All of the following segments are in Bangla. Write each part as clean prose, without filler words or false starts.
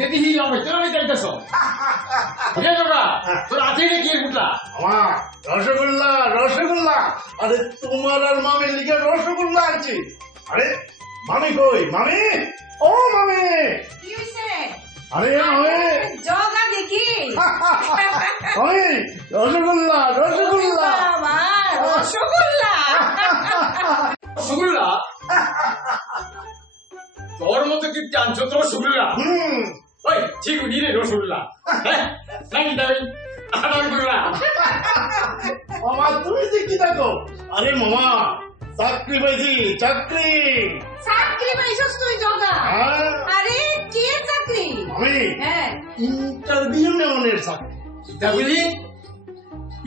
শীতে দিহি লবে তোর আমি যাইতেছ বুঝে তোরা তোর আছে রে কি গুটলা আমার রসগোল্লা রসগোল্লা আরে তোমার আর মামির লিগে রসগোল্লা আছে আরে মামি কই মামি ও মামি কি হইছে আরে মামি জগা দেখি মামি রসগোল্লা রসগোল্লা বাবা রসগোল্লা রসগোল্লা তোর মতো কি চাঞ্চো তোর রসগোল্লা ওই ঠিক নিরে রসগোল্লা হ্যাঁ নাকি দাবি রসগোল্লা মামা তুমি যে কি দেখো আরে মামা চাকরি পাইছি চাকরি চাকরি পাইছস তুই জগা আরে কি চাকরি মামি হ্যাঁ ইন্টারভিউ নেওয়ার চাকরি তা বলি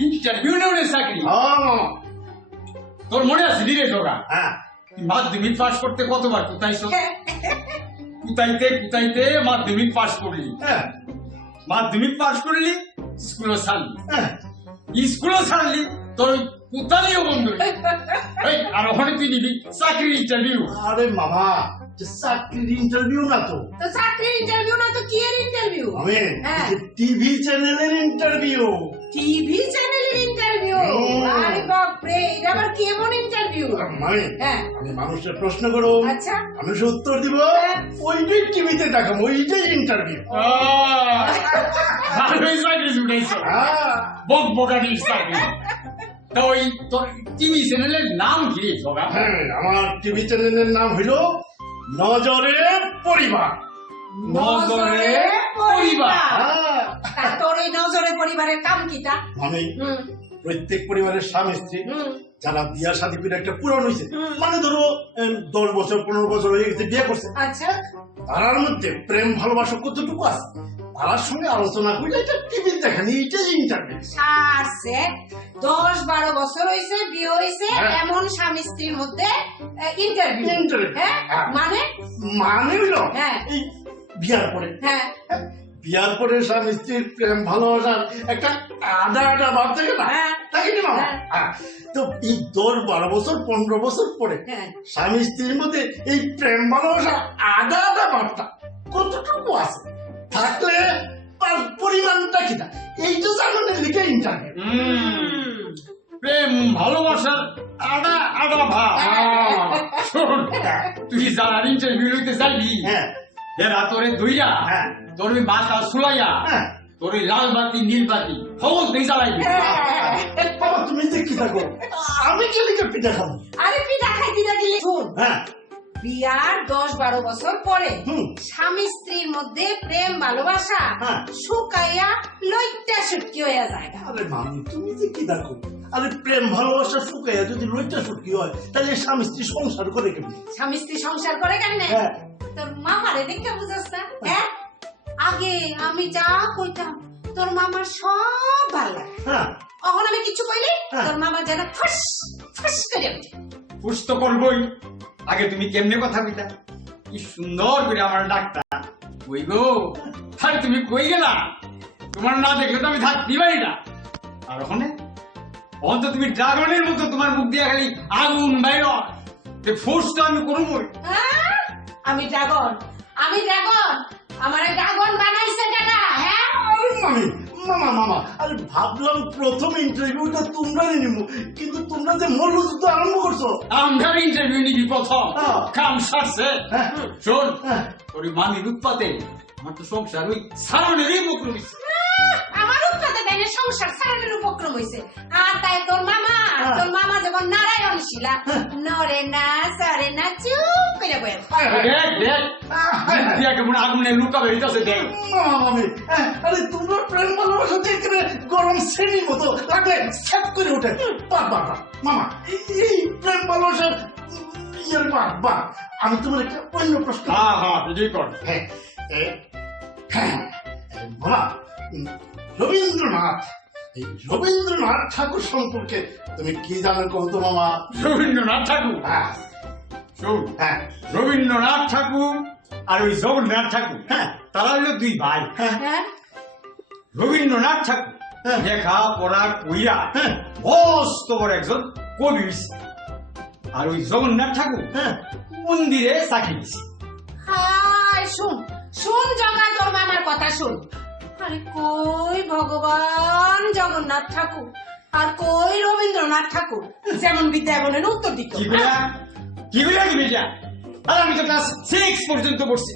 ইন্টারভিউ নেওয়ার চাকরি মামা তোর মনে আছে নিরে তোরা হ্যাঁ মাধ্যমিক পাস করতে কতবার কোথাইছো কুতাইতে মাধ্যমিক পাস করলি হ্যাঁ মাধ্যমিক পাস করলি স্কুলও ছাড়লি হ্যাঁ স্কুলও ছাড়লি তোর কুতালিও বন্ধ এই আর ওখানে তুই নিবি চাকরির ইন্টারভিউ আরে মামা যে চাকরির ইন্টারভিউ না তো তো চাকরির ইন্টারভিউ না তো কি এর ইন্টারভিউ আমি হ্যাঁ। টিভি চ্যানেলের ইন্টারভিউ টিভি চ্যানেলের ইন্টারভিউ আরে বাপ রে এটা আবার কেমন ইন্টারভিউ মানে হ্যাঁ আমি মানুষের প্রশ্ন করো আচ্ছা মানুষ উত্তর দিব হ্যাঁ। ওইটাই টিভিতে দেখাবো ওইটাই ইন্টারভিউ ভালোই চাকরি জুটাইছো বক বকাটির চাকরি তা ওই তোর টিভি চ্যানেলের নাম কি রে সগা হ্যাঁ আমার টিভি চ্যানেলের নাম হইল নজরে পরিবার নজরে পরিবার হ্যাঁ। তা তোর ওই নজরে পরিবারের কাম কিটা মানে হুম প্রত্যেক পরিবারের স্বামী স্ত্রী হুম যারা বিয়া শাদী করে একটা পুরান হয়েছে হুম। মানে ধরো 10 বছর 15 বছর হয়ে গেছে বিয়ে করছে আচ্ছা তার মধ্যে প্রেম ভালোবাসা কতটুকু আছে তার সঙ্গে আলোচনা করলে এটা টিভি দেখেন এইটাই ইন্টারভিউ সারছে 10-12 বছর হইছে বিয়ে হইছে হ্যাঁ। এমন স্বামী স্ত্রীর মধ্যে ইন্টারভিউ Interview। হ্যাঁ হ্যাঁ। মানে মানে হইল হ্যাঁ। এই বিয়ার পরে হ্যাঁ বিয়ার পরে স্বামী স্ত্রীর প্রেম ভালোবাসার একটা আদা ভাব থাকে না হ্যাঁ। তাকে কি মামা হ্যাঁ। হ্যাঁ। তো এই 10-12 বছর 15 বছর পরে হ্যাঁ স্বামী স্ত্রীর মধ্যে এই প্রেম ভালোবাসার আদা ভাবটা কতটুকু আছে থাকলে তার পরিমাণটা কিনা এইটা জানানোর লিখে ইন্টারভিউ প্রেম ভালোবাসার আডা আডা ভাব শোন তুই যার ইন্টারভিউ লইতে যাইবি হ্যাঁ এরা তোরে দইরা হ্যাঁ তোর ওই মাথা সুলাইয়া হ্যাঁ তোর ওই লাল বাতি নীল বাতি সবুজ দিয়ে জ্বালাইবি বাবা তুমি যে কি থাকো আমি কে লিখে পিঠা খাবো আরে পিঠা খাইতে গেলে শুন হ্যাঁ বিয়ার 10-12 বছর পরে হুম। স্বামী স্ত্রীর মধ্যে প্রেম ভালোবাসা হ্যাঁ। শুকাইয়া লইটা সুটকি হইয়া যায় আরে মামি তুমি যে কি দেখো আরে প্রেম ভালোবাসা শুকাইয়া যদি লইটা সুটকি হয় তাহলে স্বামী স্ত্রী সংসার করে কেমন স্বামী স্ত্রী সংসার করে কেমনে হ্যাঁ। তোর মামারে দেখে বুঝাস না হ্যাঁ আগে আমি যা কইতাম তোর মামার সব ভালো লাগে হ্যাঁ এখন আমি কিছু কইলে হ্যাঁ। তোর মামা যেন ফাঁস ফাঁস করে ওঠে পুষ তো করবই আগে তুমি কেমনে কথা কইতা কি সুন্দর করে আমার ডাকটা কই গো আরে তুমি কই গেলা তোমার না দেখলে তো আমি থাকতে পারি না আর ওখানে অন্ত তুমি ড্রাগনের মতো তোমার মুখ দিয়ে খালি আগুন বাইর ফোর্স তো আমি করবোই হ্যাঁ? আমি ড্রাগন আমার ড্রাগন বানাইছে কেডা হ্যাঁ আরে মামি মামা মামা আরে ভাবলাম প্রথম ইন্টারভিউটা তোমরা নিব কিন্তু তোমরা যে মল্লযুদ্ধ আরম্ভ করছো আমার ইন্টারভিউ নিবি প্রথম হ্যাঁ। কাম সারছে হ্যাঁ। শোন হ্যাঁ। ওর মানির উৎপাতে আমার তো সংসার ওই সারণেরই মুখ রয়েছে আমার উৎপাদে দেনে সংসার সারানোর উপক্রম হইছে আর তাই তোর মামা যেমন নারায়ণ শিলা নরে না সরে না চুপ করে বয়ে দেখ দেখ দিয়া কেমন আগুনে লুকাবে হইতাছে দেখ মামা মামি আরে তোমরা প্রেম ভালোবাসা দেখবে গরম শ্রেণীর মতো লাগলে স্যাপ করে ওঠে বাহ বাহ বাহ মামা এই প্রেম ভালোবাসার ইয়ের বাহ আমি তোমার একটা অন্য প্রশ্ন হ্যাঁ হ্যাঁ এটাই কর হ্যাঁ হ্যাঁ মামা রবীন্দ্রনাথ এই রবীন্দ্রনাথ ঠাকুর সম্পর্কে তুমি কি জানো কহ তো মামা রবীন্দ্রনাথ ঠাকুর হ্যাঁ শোন হ্যাঁ রবীন্দ্রনাথ ঠাকুর আর ওই জগন্নাথ ঠাকুর হ্যাঁ তারা হলো দুই ভাই হ্যাঁ রবীন্দ্রনাথ ঠাকুর হ্যাঁ। লেখা পড়া কইরা হ্যাঁ মস্ত বড় একজন কবি হইছে। আর ওই জগন্নাথ ঠাকুর হ্যাঁ মন্দিরে চাকরি দিছে হাই শুন শুন জগা, তোর মামার কথা শুন। আরে কই ভগবান জগন্নাথ ঠাকুর আর কই রবীন্দ্রনাথ ঠাকুর, যেমন বিদ্যা এমন উত্তর দিত। কি বলা কি বেটা? আর আমি তো ক্লাস 6 পর্যন্ত পড়ছি,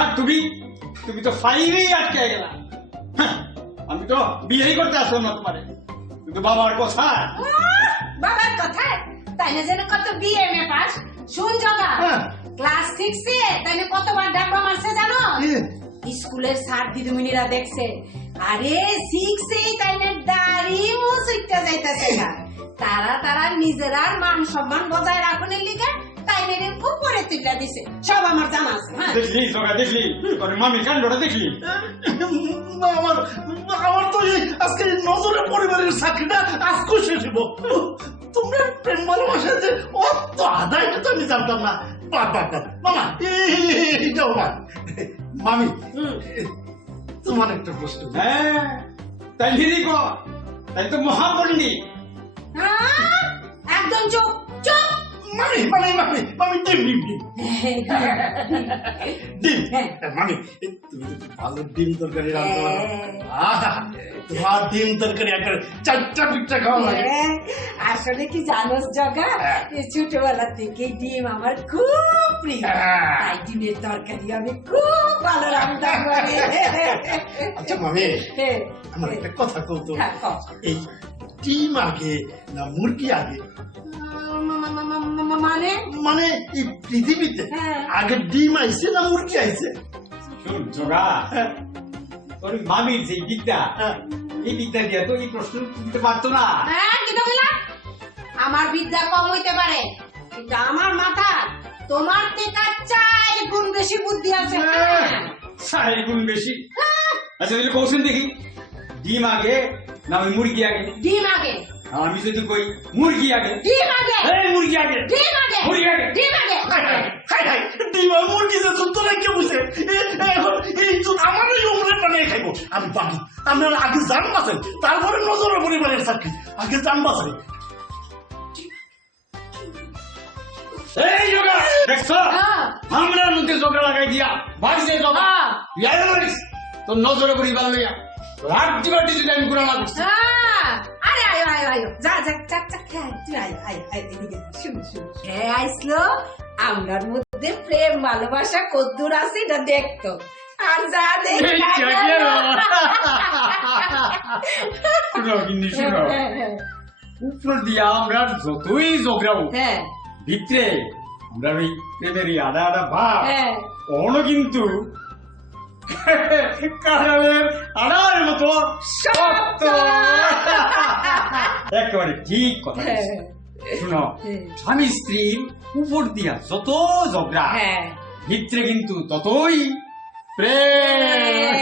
আর তুমি তো 5-এই আটকে গেলা। হ্যাঁ, আমি তো বিয়েই করতে আসলাম না তোমারে, কিন্তু বাবার কথা। বাবার কথা তাই না, যেন কত বিএমএ পাস। শুন জগা, ক্লাস 6-এ তাই না কতবার ডাব্বা মারছে জানো? স্কুলের স্যার দিদিমণিরা দেখছে। আরে 6-এই তাই না দাড়ি মুছিটা যাইতাছে না, তারা নিজেরা মান সম্মান বজায় রাখনের লিগে তাই না উপরে তুলে দিছে। সব আমার জানা আছে। হ্যাঁ, দেখলি জগা, দেখলি তোর মামির কাণ্ডটা দেখলি? আমার তো এই আজকে নজরে পরিবারের চাকরিটা আজকে শেষ হইব। তোমরা প্রেম ভালোবাসা যে অত আদায় তো আমি জানতাম না। মামা এইটাও না। মামি, তোমার একটা প্রশ্ন। হ্যাঁ, তাই লিখি কো, তাই তো মহাপণ্ডিত। একদম চুপ চুপ। মামি ডিম মামি, তুমি তো ভালো ডিম তরকারি রান্না পারো। তোমার ডিম তরকারি একটা 4টা পিঠা খাওয়া লাগে। আসলে কি জানোস জগা, এই ছোটবেলা থেকে ডিম আমার খুব প্রিয়, তাই ডিমের তরকারি আমি খুব ভালো রান্না করি। আচ্ছা মামি, আমার একটা কথা কৌতো, এই ডিম আগে না মুরগি আগে? মানে এই পৃথিবীতে আগে ডিম আইছে না মুরগি আইছে? শুন জগা, তোর মামির যে বিদ্যা, এই বিদ্যা দিয়ে তো এই প্রশ্ন দিতে পারতো না। আমার বিদ্যা কম হইতে পারে, কিন্তু আমার মাথা তোমার থেকে 4 গুণ বেশি বুদ্ধি আছে। 4 গুণ বেশি? আচ্ছা তাহলে কৌশল দেখি, ডিম আগে না ওই মুরগি আগে? ডিম আগে। আমি যদি কই মুরগি আগে? ডিম আগে। মুরগি আগে। ডিম আগে। মুরগি আগে। ডিম আগে। ডিম আর মুরগি যে যুদ্ধ রেখে বুঝে, এখন এই আমার ওই উমরে বানিয়ে খাইবো। আমি পারি, আপনারা আগে জান বাঁচেন, তারপরে নজরে পরিবারের চাকরি, আগে জান বাঁচেন। এই জগা, দেখছো আমরার মধ্যে ঝগড়া লাগাই দিয়া বাড়িতে জগা তোর নজরে পরিবার লইয়া রাড্ডি বাড্ডি যদি আমি গুণা না করছি। আরে আয় আয় আয়, যা যা যা যা খাই, তুই আয় আয় আয় এদিকে শুন শুন। আইসলো আমরার মধ্যে প্রেম ভালোবাসা কদ্দুর আছে এটা দেখতো, আর যা দেখি উপর দিয়া আমরা যতই ঝগড়াবো, ভিতরে আমরা ওই প্রেমেরই আদা আদা ভাব অন্য কিন্তু কারণের আড়ার মতো সত্য। একেবারে ঠিক কথা। শুনো, স্বামী স্ত্রীর উপর দিয়া যত ঝগড়া, ভিতরে কিন্তু ততই প্রেম।